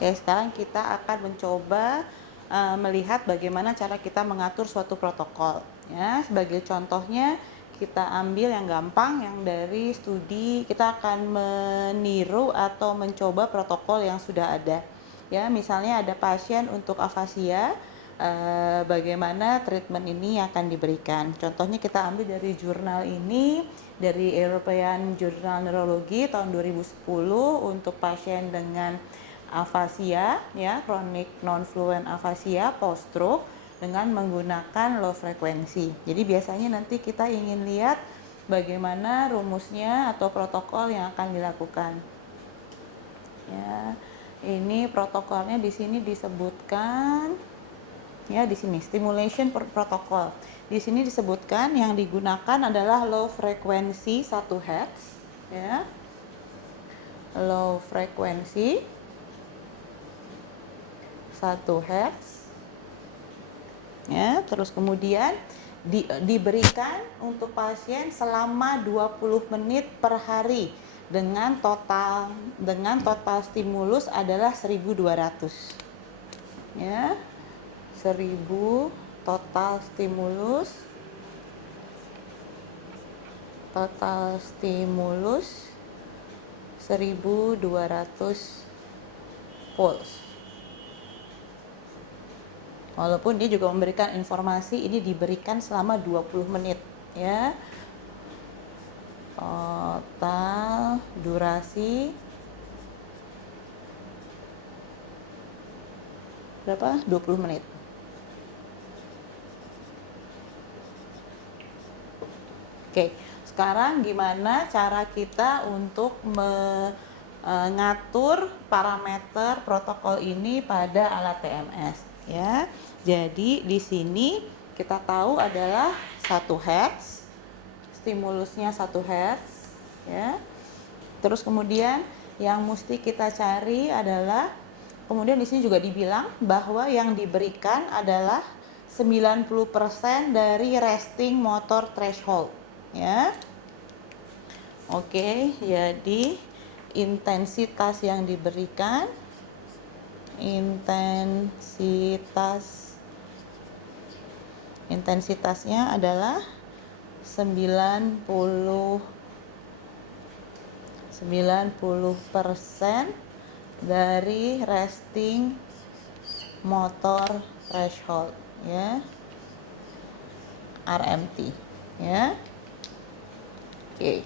Ya, sekarang kita akan mencoba melihat bagaimana cara kita mengatur suatu protokol. Ya, sebagai contohnya kita ambil yang gampang, yang dari studi. Kita akan meniru atau mencoba protokol yang sudah ada. Ya, misalnya ada pasien untuk afasia, bagaimana treatment ini akan diberikan. Contohnya kita ambil dari jurnal ini, dari European Journal Neurology tahun 2010 untuk pasien dengan afasia, ya, chronic non-fluent afasia post stroke dengan menggunakan low frekuensi. Jadi biasanya nanti kita ingin lihat bagaimana rumusnya atau protokol yang akan dilakukan. Ya, ini protokolnya di sini disebutkan, ya, di sini stimulation protokol. Di sini disebutkan yang digunakan adalah low frekuensi 1 Hz, ya. Low frekuensi 1 Hz, ya. Terus kemudian diberikan untuk pasien selama 20 menit per hari dengan total stimulus adalah 1200, ya. 1000 total stimulus 1200 pulse. Walaupun dia juga memberikan informasi ini diberikan selama 20 menit, ya. Total durasi berapa? 20 menit. Oke, sekarang gimana cara kita untuk mengatur parameter protokol ini pada alat TMS, ya. Jadi di sini kita tahu adalah 1 Hz, stimulusnya 1 Hz, ya. Terus kemudian yang mesti kita cari adalah, kemudian di sini juga dibilang bahwa yang diberikan adalah 90% dari resting motor threshold, ya. Oke, jadi intensitasnya adalah 90% dari resting motor threshold, ya, RMT, ya. Oke,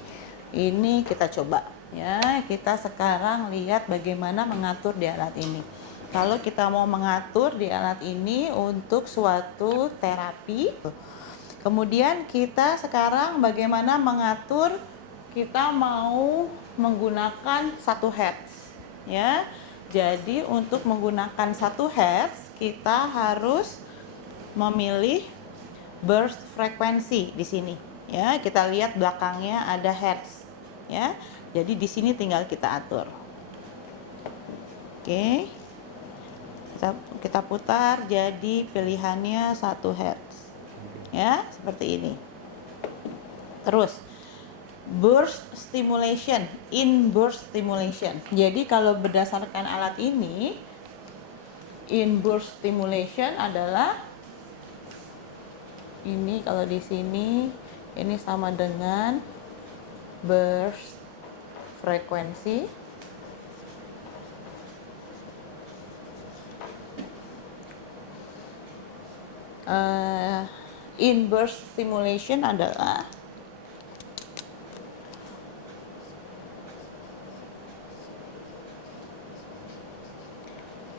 ini kita coba, ya. Kita sekarang lihat bagaimana mengatur di alat ini. Kalau kita mau mengatur di alat ini untuk suatu terapi, kemudian kita sekarang bagaimana mengatur, kita mau menggunakan 1 Hz, ya. Jadi untuk menggunakan 1 Hz kita harus memilih burst frekuensi di sini, ya. Kita lihat belakangnya ada Hz, ya. Jadi di sini tinggal kita atur. Oke. Kita putar, jadi pilihannya 1 Hz, ya, seperti ini. Terus burst stimulation, in-burst stimulation. Jadi kalau berdasarkan alat ini, in-burst stimulation adalah ini, kalau di sini ini sama dengan burst frekuensi. In-burst stimulation adalah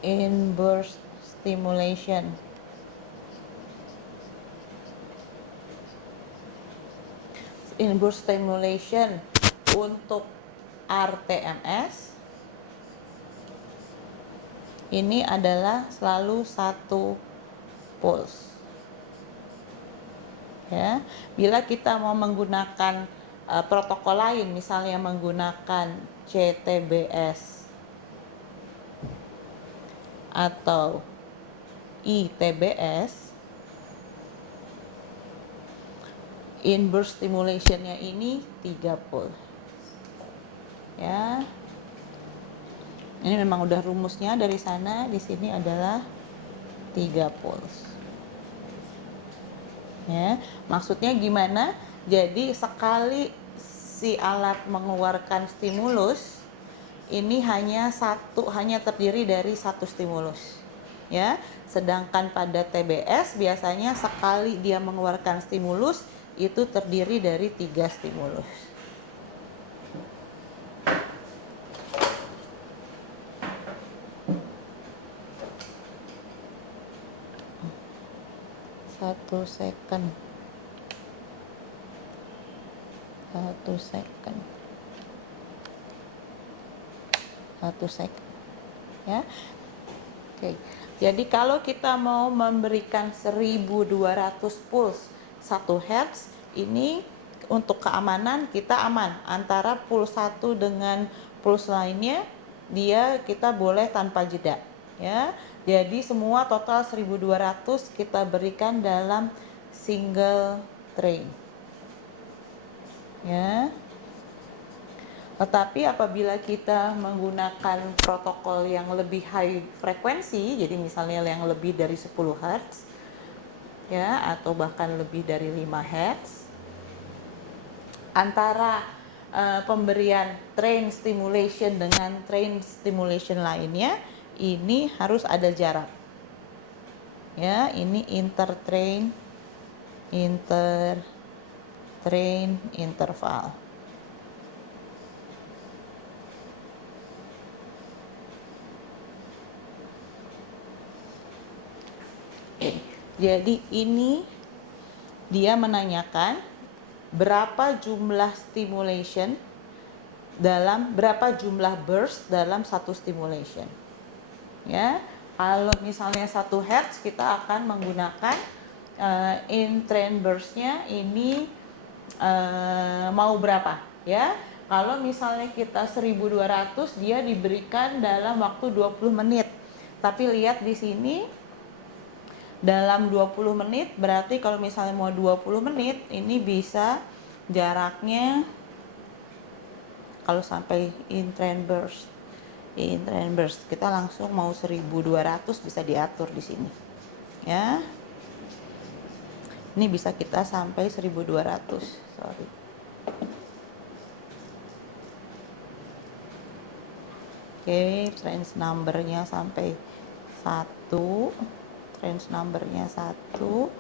in-burst stimulation untuk RTMS ini adalah selalu 1 pulse, ya. Bila kita mau menggunakan protokol lain, misalnya menggunakan CTBS atau ITBS, in-burst stimulation-nya ini 3 pulse, ya. Ini memang udah rumusnya dari sana. Di sini adalah 3 pulse. Ya, maksudnya gimana? Jadi sekali si alat mengeluarkan stimulus, ini hanya terdiri dari satu stimulus. Ya, sedangkan pada TBS biasanya sekali dia mengeluarkan stimulus itu terdiri dari 3 stimulus. Satu second. Ya. Oke. Jadi kalau kita mau memberikan 1200 pulse 1 Hz, ini untuk keamanan kita aman. Antara pulse 1 dengan pulse lainnya kita boleh tanpa jeda, ya. Jadi semua total 1200 kita berikan dalam single train. Ya. Tetapi apabila kita menggunakan protokol yang lebih high frekuensi, jadi misalnya yang lebih dari 10 Hz, ya, atau bahkan lebih dari 5 Hz, antara pemberian train stimulation dengan train stimulation lainnya, ini harus ada jarak. Ya, ini intertrain interval. Jadi ini dia menanyakan berapa jumlah stimulation berapa jumlah burst dalam satu stimulation. Ya, kalau misalnya 1 Hz kita akan menggunakan in train burst-nya ini mau berapa, ya. Kalau misalnya kita 1200 dia diberikan dalam waktu 20 menit. Tapi lihat di sini dalam 20 menit berarti kalau misalnya mau 20 menit ini bisa jaraknya kalau sampai in train burst kita langsung mau 1200 bisa diatur di sini, ya. Ini bisa kita sampai 1200. Sorry. Oke, range number-nya sampai 1. Range number-nya 1.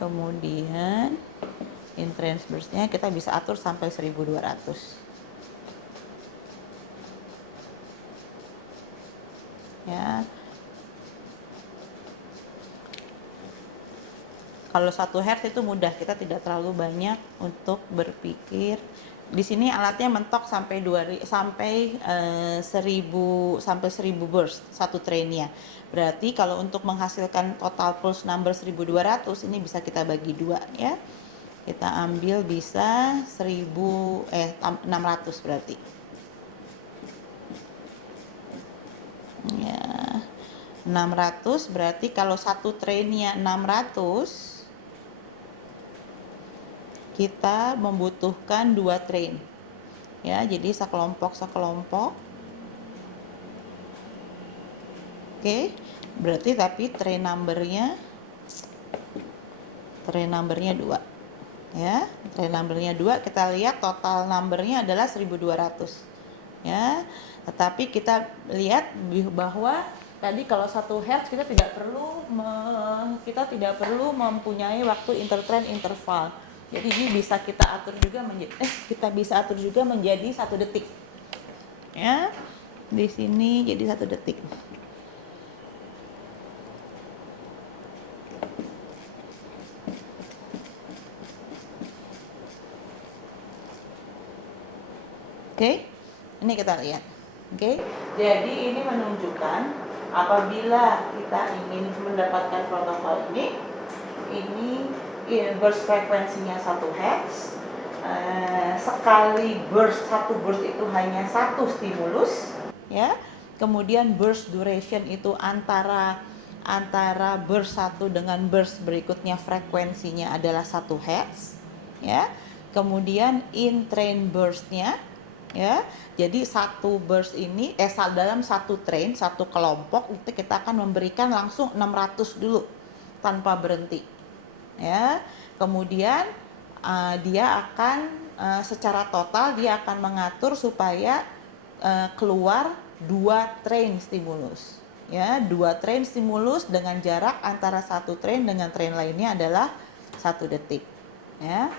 Kemudian in range burst-nya kita bisa atur sampai 1200. Ya. Kalau 1 Hz itu mudah, kita tidak terlalu banyak untuk berpikir. Di sini alatnya mentok sampai 1000 burst satu trainnya. Berarti kalau untuk menghasilkan total pulse number 1200 ini bisa kita bagi 2, ya. Kita ambil bisa 600 berarti. Ya. 600 berarti kalau satu trainnya 600 kita membutuhkan 2 train, ya. Jadi sekelompok. Oke, berarti tapi train numbernya 2, ya. Train numbernya 2, kita lihat total numbernya adalah 1200, ya. Tetapi kita lihat bahwa tadi kalau 1 Hz kita tidak perlu mempunyai waktu intertrain interval. Jadi ini bisa kita atur juga menjadi 1 detik. Ya. Di sini jadi 1 detik. Oke. Ini kita lihat. Oke. Jadi ini menunjukkan apabila kita ingin mendapatkan protokol ini burst frekuensinya 1 Hz, sekali satu burst itu hanya 1 stimulus, ya. Kemudian burst duration itu antara burst 1 dengan burst berikutnya frekuensinya adalah 1 Hz, ya. Kemudian in train burst-nya ya. Jadi satu burst ini dalam satu train, satu kelompok itu kita akan memberikan langsung 600 dulu tanpa berhenti, ya. Kemudian dia akan secara total dia akan mengatur supaya keluar 2 train stimulus, ya. 2 train stimulus dengan jarak antara satu train dengan train lainnya adalah 1 detik, ya.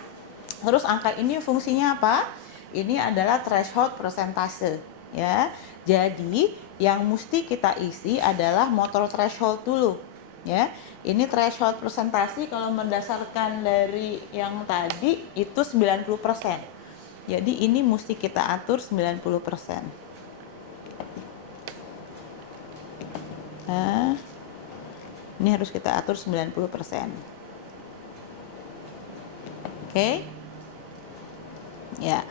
Terus angka ini fungsinya apa? Ini adalah threshold persentase, ya. Jadi yang mesti kita isi adalah motor threshold dulu, ya. Ini threshold persentase kalau berdasarkan dari yang tadi itu 90%. Jadi ini mesti kita atur 90%. Nah, ini harus kita atur 90%. Oke. Ya.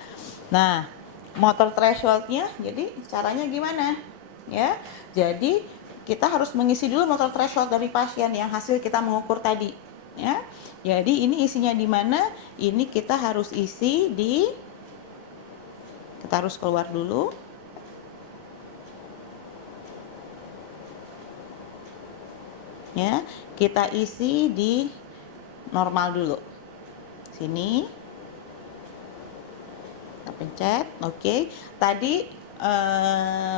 Nah, motor thresholdnya jadi caranya gimana? Ya. Jadi kita harus mengisi dulu motor threshold dari pasien yang hasil kita mengukur tadi, ya. Jadi ini isinya di mana? Ini kita harus isi kita harus keluar dulu. Ya, kita isi di normal dulu. Sini. Kita pencet, oke. Tadi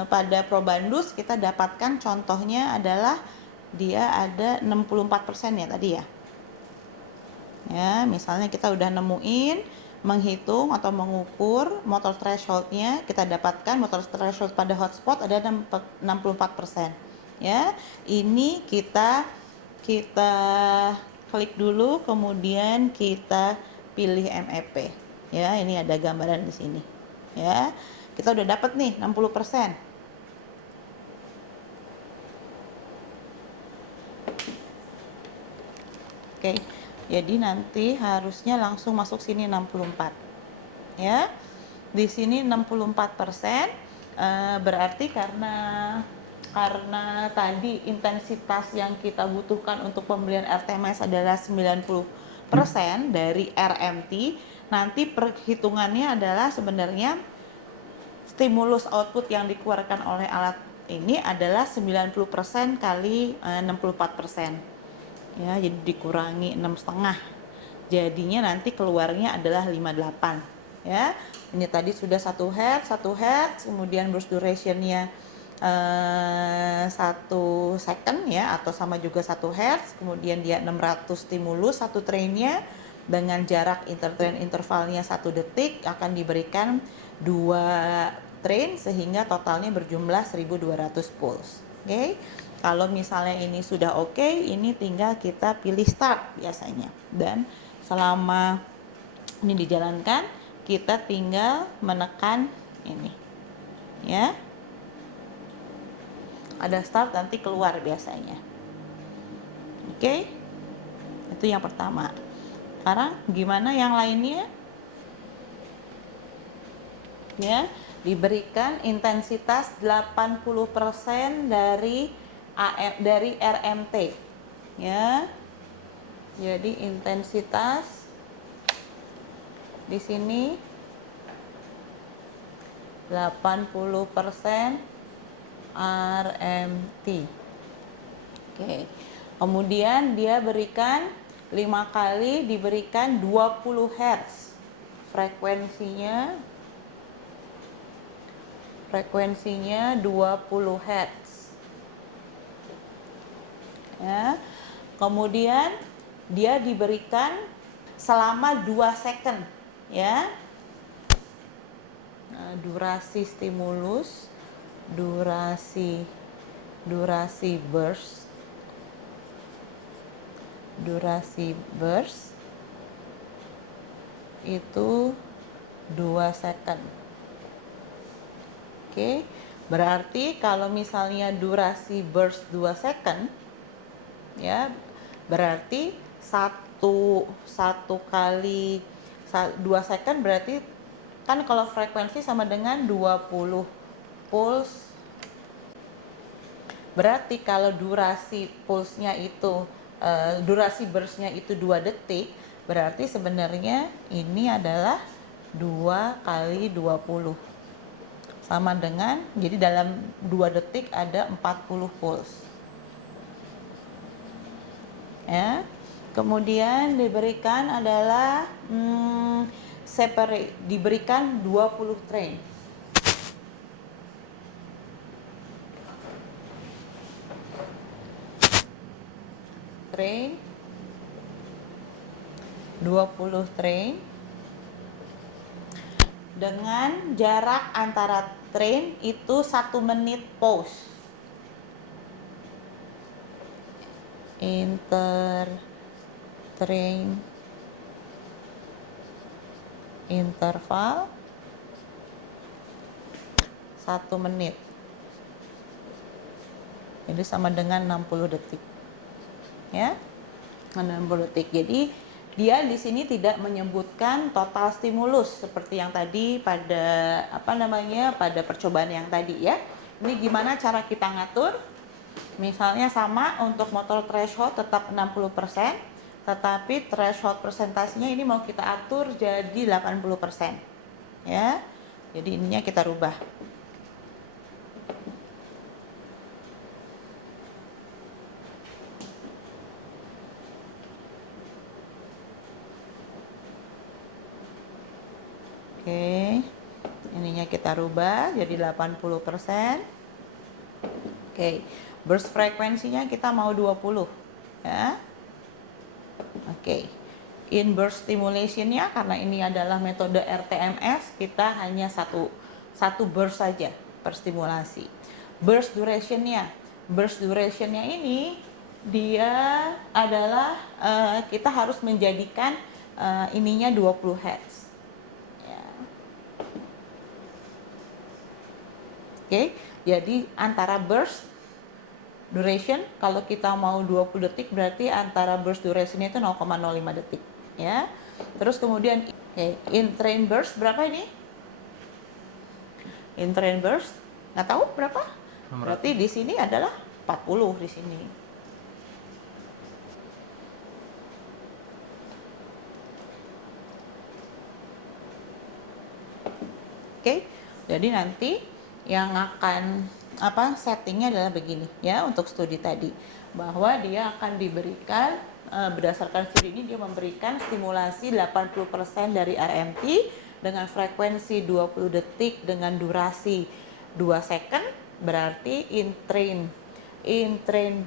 pada probandus kita dapatkan contohnya adalah dia ada 64% ya tadi ya. Ya, misalnya kita udah nemuin, menghitung atau mengukur motor thresholdnya, kita dapatkan motor threshold pada hotspot ada 64%. Ya, ini kita klik dulu, kemudian kita pilih MEP. Ya, ini ada gambaran di sini. Ya, kita udah dapat nih 60%. Oke, jadi nanti harusnya langsung masuk sini 64. Ya, di sini 64%, berarti karena tadi intensitas yang kita butuhkan untuk pembelian RTMS adalah 90% dari RMT, nanti perhitungannya adalah sebenarnya stimulus output yang dikeluarkan oleh alat ini adalah 90% kali 64%. Ya, jadi dikurangi 6,5. Jadinya nanti keluarnya adalah 58. Ya. Ini tadi sudah 1 Hz, kemudian burst durationnya 1 second ya, atau sama juga 1 Hz, kemudian dia 600 stimulus satu trainnya dengan jarak intertrain intervalnya 1 detik akan diberikan 2 train sehingga totalnya berjumlah 1200 pulse. Oke. Kalau misalnya ini sudah oke, ini tinggal kita pilih start biasanya. Dan selama ini dijalankan, kita tinggal menekan ini. Ya. Ada start nanti keluar biasanya. Oke. Itu yang pertama. Sekarang gimana yang lainnya? Ya, diberikan intensitas 80% dari RMT. Ya. Jadi intensitas di sini 80% RMT. Oke. Kemudian dia berikan 5 kali diberikan 20 Hz. Frekuensinya 20 Hz. Ya. Kemudian dia diberikan selama 2 second, ya. Nah, durasi stimulus, durasi burst itu 2 second. Oke, berarti kalau misalnya durasi burst 2 second, ya, berarti satu kali 2 second berarti kan kalau frekuensi sama dengan 20 pulse. Berarti kalau durasi pulse-nya itu durasi burst-nya itu 2 detik, berarti sebenarnya ini adalah 2 kali 20. sama dengan, jadi dalam 2 detik ada 40 pulse. Ya. Kemudian diberikan adalah separate, diberikan 20 train. Train 20 train dengan jarak antara train itu 1 menit pause. Train interval 1 menit. Jadi sama dengan 60 detik. Ya. 60 detik. Jadi dia di sini tidak menyebutkan total stimulus seperti yang tadi pada pada percobaan yang tadi ya. Ini gimana cara kita ngatur? Misalnya sama untuk motor threshold tetap 60%, tetapi threshold persentasenya ini mau kita atur jadi 80%. Ya. Jadi ininya kita rubah. Oke, ininya kita rubah jadi 80%. Oke, burst frekuensinya kita mau 20 ya. Oke, in burst stimulationnya karena ini adalah metode RTMS, kita hanya satu burst saja per stimulasi. Burst durationnya ini dia adalah kita harus menjadikan ininya 20 Hz. Oke, jadi antara burst duration, kalau kita mau 20 detik berarti antara burst duration itu 0,05 detik ya. Terus kemudian in train burst berapa ini? In train burst nggak tahu berapa? Berarti di sini adalah 40 di sini. Oke, jadi nanti yang akan settingnya adalah begini ya untuk studi tadi, bahwa dia akan diberikan berdasarkan studi ini dia memberikan stimulasi 80% dari RMT dengan frekuensi 20 detik dengan durasi 2 second, berarti in train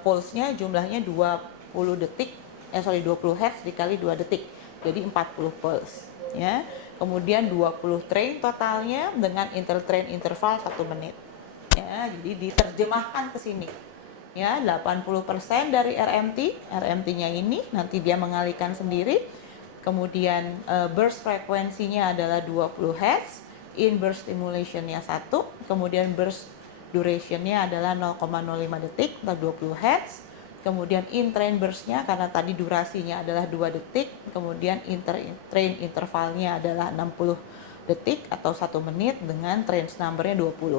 pulse-nya jumlahnya 20 detik 20 Hz dikali 2 detik jadi 40 pulse ya. Kemudian 20 train totalnya dengan intertrain interval 1 menit. Ya, jadi diterjemahkan ke sini. Ya, 80% dari RMT-nya ini nanti dia mengalihkan sendiri. Kemudian burst frekuensinya adalah 20 Hz, in burst stimulation-nya 1, kemudian burst duration-nya adalah 0,05 detik atau 20 Hz. Kemudian in train burst-nya karena tadi durasinya adalah 2 detik, kemudian train intervalnya adalah 60 detik atau 1 menit dengan trains number-nya 20.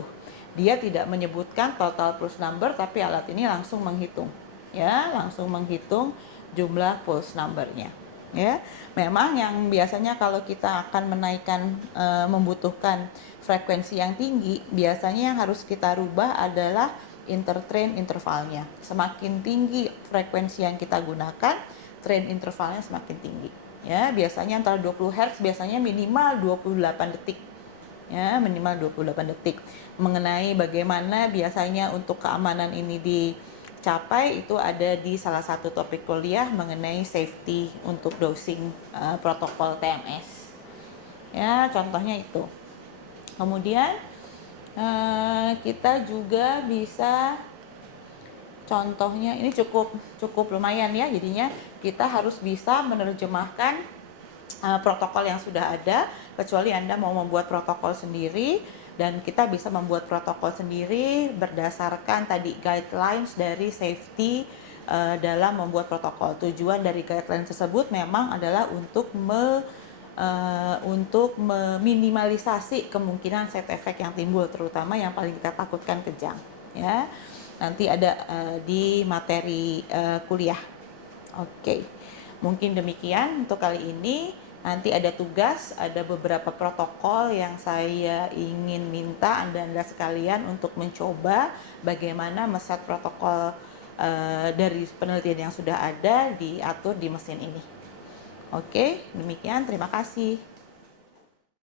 Dia tidak menyebutkan total pulse number tapi alat ini langsung menghitung. Ya, langsung menghitung jumlah pulse number-nya. Ya, memang yang biasanya kalau kita akan menaikkan membutuhkan frekuensi yang tinggi, biasanya yang harus kita rubah adalah intertrain intervalnya. Semakin tinggi frekuensi yang kita gunakan, train intervalnya semakin tinggi. Ya, biasanya antara 20 Hz biasanya minimal 28 detik. Ya, minimal 28 detik. Mengenai bagaimana biasanya untuk keamanan ini dicapai itu ada di salah satu topik kuliah mengenai safety untuk dosing protokol TMS. Ya, contohnya itu. Kemudian kita juga bisa contohnya ini cukup lumayan ya, jadinya kita harus bisa menerjemahkan protokol yang sudah ada, kecuali Anda mau membuat protokol sendiri, dan kita bisa membuat protokol sendiri berdasarkan tadi guidelines dari safety dalam membuat protokol. Tujuan dari guidelines tersebut memang adalah untuk meminimalisasi kemungkinan side effect yang timbul, terutama yang paling kita takutkan kejang ya. Nanti ada di materi kuliah. Oke. Mungkin demikian untuk kali ini. Nanti ada tugas, ada beberapa protokol yang saya ingin minta Anda sekalian untuk mencoba bagaimana men-set protokol dari penelitian yang sudah ada diatur di mesin ini. Oke, demikian, terima kasih.